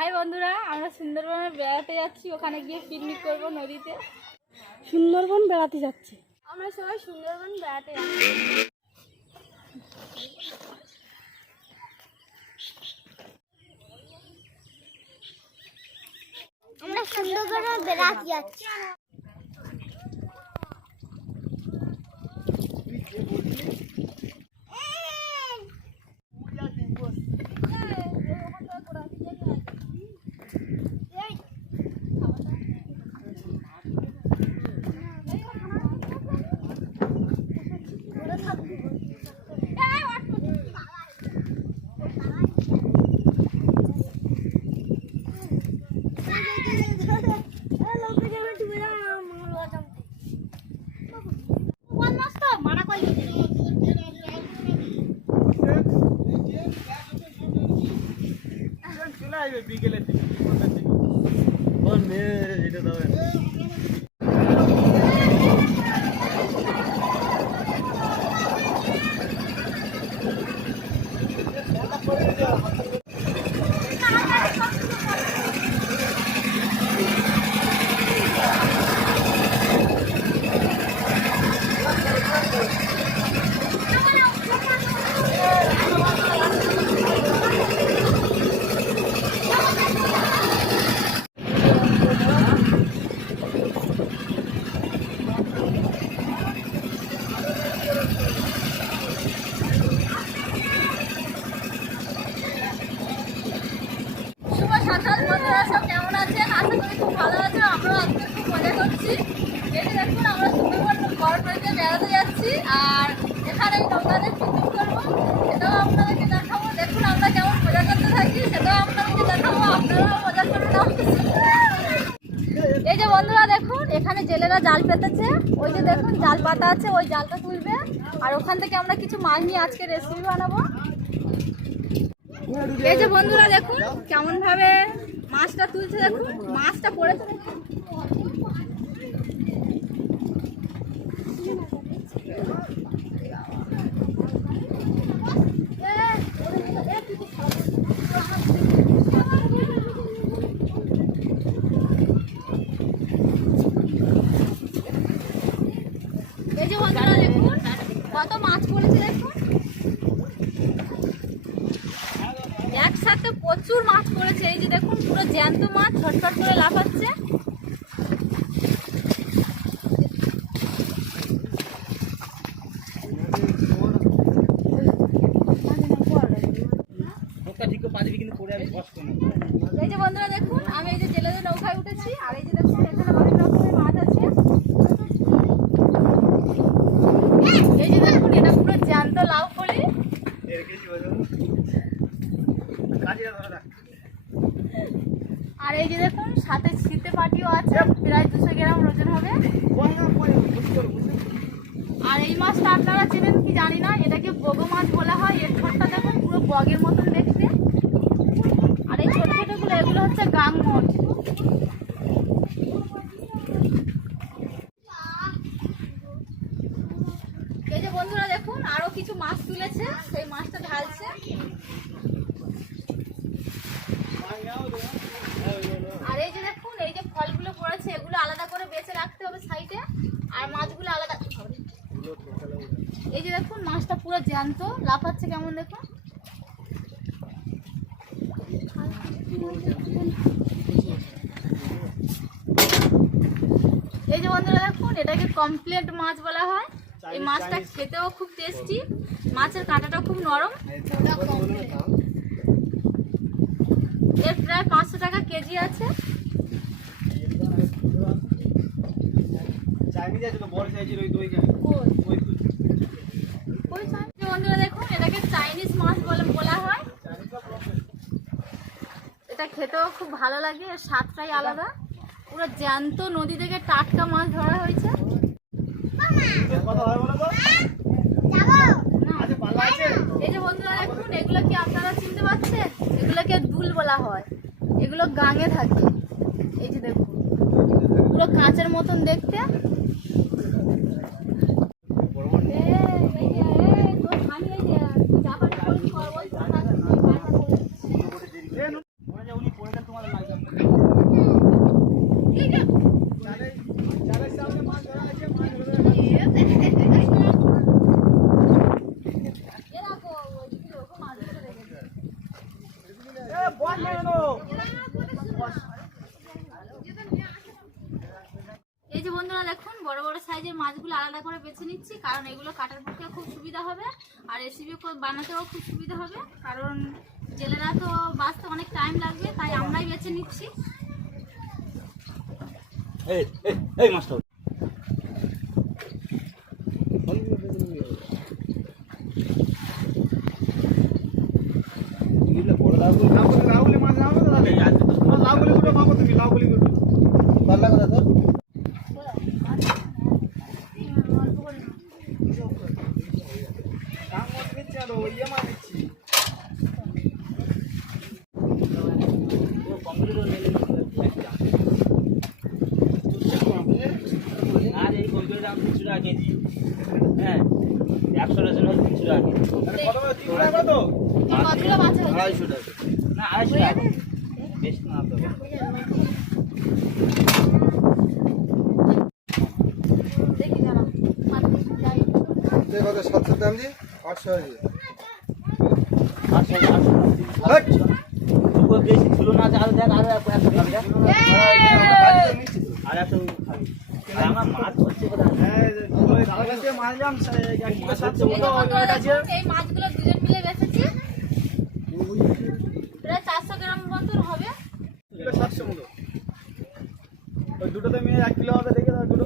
High বন্ধুরা, আমরা সুন্দরবনে বেড়াতে যাচ্ছি। ওখানে গিয়ে পিকনিক করব নদীতে। সুন্দরবন বেড়াতে যাচ্ছে। আমরা সবাই সুন্দরবন বেড়াতে যাচ্ছি। আমরা সুন্দরবনে বেড়াতে যাচ্ছি। বিকেলে এটা দাও। বন্ধুরা সব কেমন আছেন? আশা করি খুব ভালো আছেন। আমরা আজকে খুব মজা করছি। এটা দেখুন, আমরা সুন্দরবন বড় নদীতে বেড়াতে যাচ্ছি আর এখানে নৌকাতে পিকনিক করবো। সেটাও আপনাদেরকে দেখাবো। দেখুন আমরা কেমন মজা করতে থাকি, সেটাও আপনাদেরকে দেখাবো। আপনারাও মজা করবেন। এই যে বন্ধুরা দেখুন, এখানে জেলেরা জাল পেতেছে। ওই যে দেখুন জাল পাতা আছে, ওই জালটা তুলবে আর ওখান থেকে আমরা কিছু মাছ নিয়ে আজকে রেসিপি বানাবো। এই যে বন্ধুরা দেখুন কেমন ভাবে মাছটা তুলছে। দেখুন মাছটা পড়েছে। এই যে বন্ধুরা দেখুন কত মাছ পড়েছে। দেখুন একসাথে প্রচুর মাছ পড়েছে। এই যে দেখুন পুরো জ্যান্ত মাছ ছটফট করে লাফাচ্ছে। এই যে বন্ধুরা দেখুন, আমি এই যে জেলেদের নৌকায় উঠেছি আর এই যে দেখুন এখানে অনেক রকমের মাছ আছে। এই যে দেখুন এটা পুরো জ্যান্ত লাউ ফলি। আর এই যে দেখুন সাথে শীতে পাটিও আছে, প্রায় 200 গ্রাম ওজন হবে। আর এই মাছটা আপনারা চেনেন কি জানি না, এটাকে বগো মাছ বলা হয়। এর ঠোঁটটা দেখুন পুরো বগের মতন দেখতে। আর এই ছোট ছোটগুলো এগুলো হচ্ছে গাং মাছ। এই যে বন্ধুরা দেখুন আরো কিছু মাছ তুলেছে, সেই মাছটা ঢালছে। আর এই যে দেখুন এই যে ফলগুলো পড়েছে, এগুলো আলাদা করে বেছে রাখতে হবে সাইডে, আর মাছগুলো আলাদা। এই যে দেখুন মাছটা পুরো জ্যান্ত লাফাচ্ছে কেমন দেখুন। এই যে বন্ধুরা দেখুন এটাকে কমপ্লেট মাছ বলা হয়। এই মাছটা খেতেও খুব টেস্টি। মাছের কাঁটাটা খুব নরম। এর প্রায় 500 টাকা কেজি আছে। বন্ধুরা দেখুন এটাকে চাইনিজ মাছ বলা হয়। এটা খেতেও খুব ভালো লাগে, এর স্বাদটাই আলাদা। পুরো জ্যান্ত নদী থেকে টাটকা মাছ ধরা হয়েছে। এই যে বন্ধুরা দেখুন এগুলো কি আপনারা চিনতে পারছেন? এগুলোকে দুল বলা হয়। এগুলো গাঙে থাকে। এই যে দেখুন পুরো কাঁচের মতন দেখতে। এই যে বন্ধুরা দেখুন বড় বড় সাইজের মাছগুলো আলাদা করে বেছে নিচ্ছি, কারণ এগুলো কাটার পক্ষে খুব সুবিধা হবে আর রেসিপি বানাতেও খুব সুবিধা হবে, কারণ জেলেরা তো বাঁচতে অনেক টাইম লাগবে, তাই আমরাই বেছে নিচ্ছি। এই মাছটা লাউগুলি মাছ নাও তো তাহলে লাউগুলি গুলো মাপো তুমি লাউগুলি গুলো পাল্লা কথা তো কাম মত নিচ্ছি আর ওই মাছ নিচ্ছি আর এই কম্পিউটার দাম 300 টাকা কেজি। হ্যাঁ 100 ডজন 300 টাকা কেজি। কত 300 টাকা কত মাছগুলো বাঁচা হয়েছে। 250 টাকা না 250 টাকা বেশি না তো। দেখি দাঁড়াও মাছ যাই এই কত 700 দাম দি 800 আছে 800 দুপুর বেশি ছিল না, আর দেখ আর 100 খাবে আর 100 খাবে। আর আমার মাছ হচ্ছে কোথায়? হ্যাঁ ওই দাদা কাছে মাছ জাম 1 কিলো 700 মতো ওইটা আছে এই মাছগুলো দুজন মিলে বেচেছি, প্রায় 400 গ্রাম মতো হবে। কিলো 700 মতো ওই দুটোতে মিলে 1 কিলো হবে দেখে দাও দুটো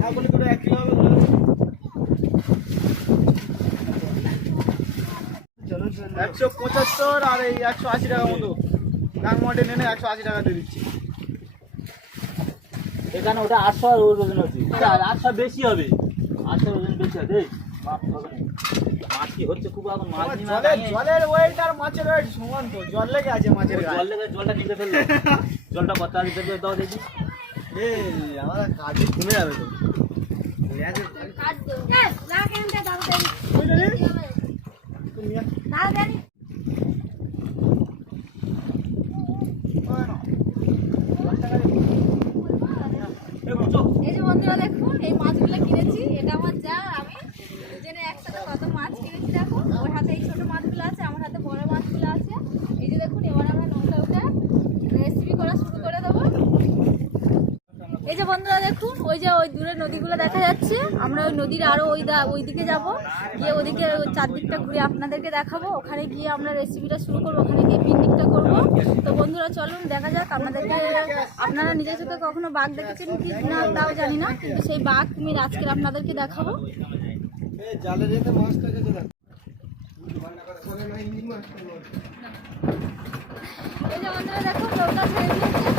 হ্যাঁ বলি দুটো 1 কিলো হবে বলে 175 আর এই 180 টাকা মতো গাং মটে নেনে 180 টাকা দিয়ে দিচ্ছি এখানে ওটা 800 আর ওর ওজন হচ্ছে 800 বেশি হবে, 800 ওজন বেশি হবে। মাছ হবে না, মাছ কি হচ্ছে খুব এখন মাছ নি না জলের ওয়েট আর মাছের ওয়েট সমান তো জল লেগে আছে মাছের গায়ে জল লেগে জলটা নিতে ফেললো জলটা কত আর দিতে দাও দেখি। এই আমার কাজ কমে যাবে তো কাট দেব না কেন দাও দেন তুমি দাও দেন। এই যে বন্ধুরা দেখুন এই মাছগুলো কিনেছি, এটা আমার যা আমি জেনে একসাথে কত মাছ কিনেছি দেখুন। ওর হাতে এই ছোট মাছগুলো আছে, আমার হাতে বড় মাছগুলো আছে। এই যে দেখুন এবার আমরা নৌকা উঠে রেসিপি করা শুরু করে দেবো। এই যে বন্ধুরা দেখুন ওই যে ওই দূরে নদীগুলো দেখা যাচ্ছে, আমরা ওই নদীর আরো ওই দিকে যাব, গিয়ে ওদিকে চারদিকটা ঘুরে আপনাদেরকে দেখাবো। ওখানে গিয়ে আমরা রেসিপিটা শুরু করবো, ওখানে গিয়ে পিকনিকটা করবো। তো বন্ধুরা চলুন দেখা যাক। আপনারা নিজের চোখে কখনো বাঘ দেখেছেন কি না তাও জানি না, কিন্তু সেই বাঘ কুমির আজকে আপনাদেরকে দেখাবো। জালে যেতে মাছটা যেতে দেখ এই যে বন্ধুরা দেখুন নৌকা ছেড়ে দিয়েছে।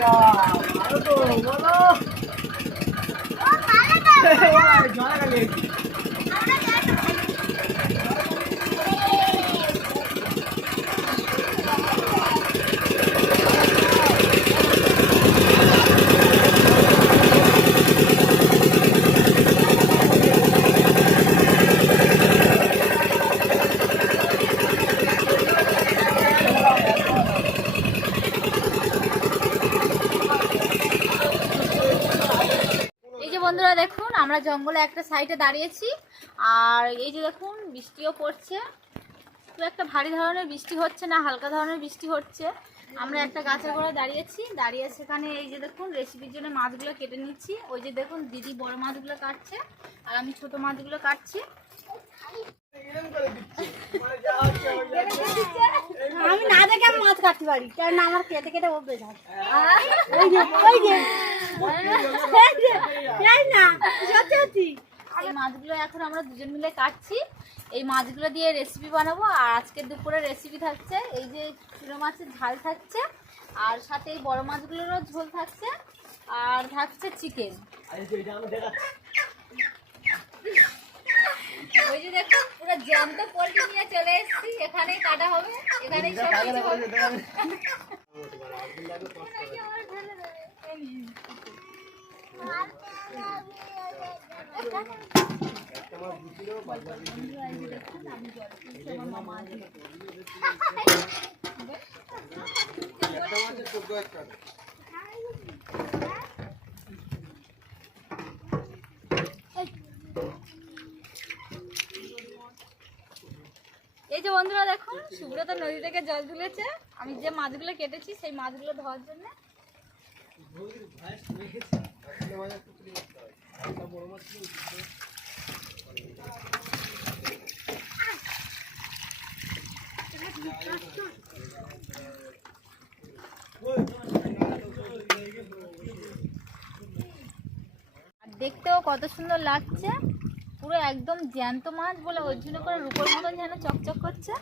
ভালো তো বলো জলা গেলে বন্ধুরা দেখুন আমরা জঙ্গলে একটা সাইডে দাঁড়িয়েছি আর এই যে দেখুন বৃষ্টিও পড়ছে, খুব একটা ভারী ধরনের বৃষ্টি হচ্ছে না, হালকা ধরনের বৃষ্টি হচ্ছে। আমরা একটা গাছের গোড়ায় দাঁড়িয়েছি, দাঁড়িয়ে সেখানে এই যে দেখুন রেসিপির জন্য মাছগুলো কেটে নিচ্ছি। ওই যে দেখুন দিদি বড় মাছগুলো কাটছে আর আমি ছোট মাছগুলো কাটছি। আমি না দেখে আমি মাছ কাটতে পারি, কারণ আমার কেটে কেটে অভ্যেস আছে। এই মাছগুলো এখন আমরা দুজন মিলে কাটছি। এই মাছগুলো দিয়ে রেসিপি বানাবো আর আজকের দুপুরে রেসিপি থাকছে এই যে চুনো মাছের ঝাল থাকছে আর সাথে এই বড় মাছগুলোরও ঝোল থাকছে আর থাকছে চিকেন। ওই যে দেখুন পুরো জ্যান্ত পোল্ট্রি নিয়ে চলে এসেছি, এখানেই কাটা হবে, এখানেই সব কিছু হবে। এই যে বন্ধুরা দেখুন সুব্রত নদী থেকে জল তুলেছে, আমি যে মাছগুলো কেটেছি সেই মাছগুলো ধোয়ার জন্য। আর দেখতেও কত সুন্দর লাগছে, পুরো একদম জ্যান্ত মাছ বলে ওর জন্য করে রূপোর মতন যেন চকচক করছে।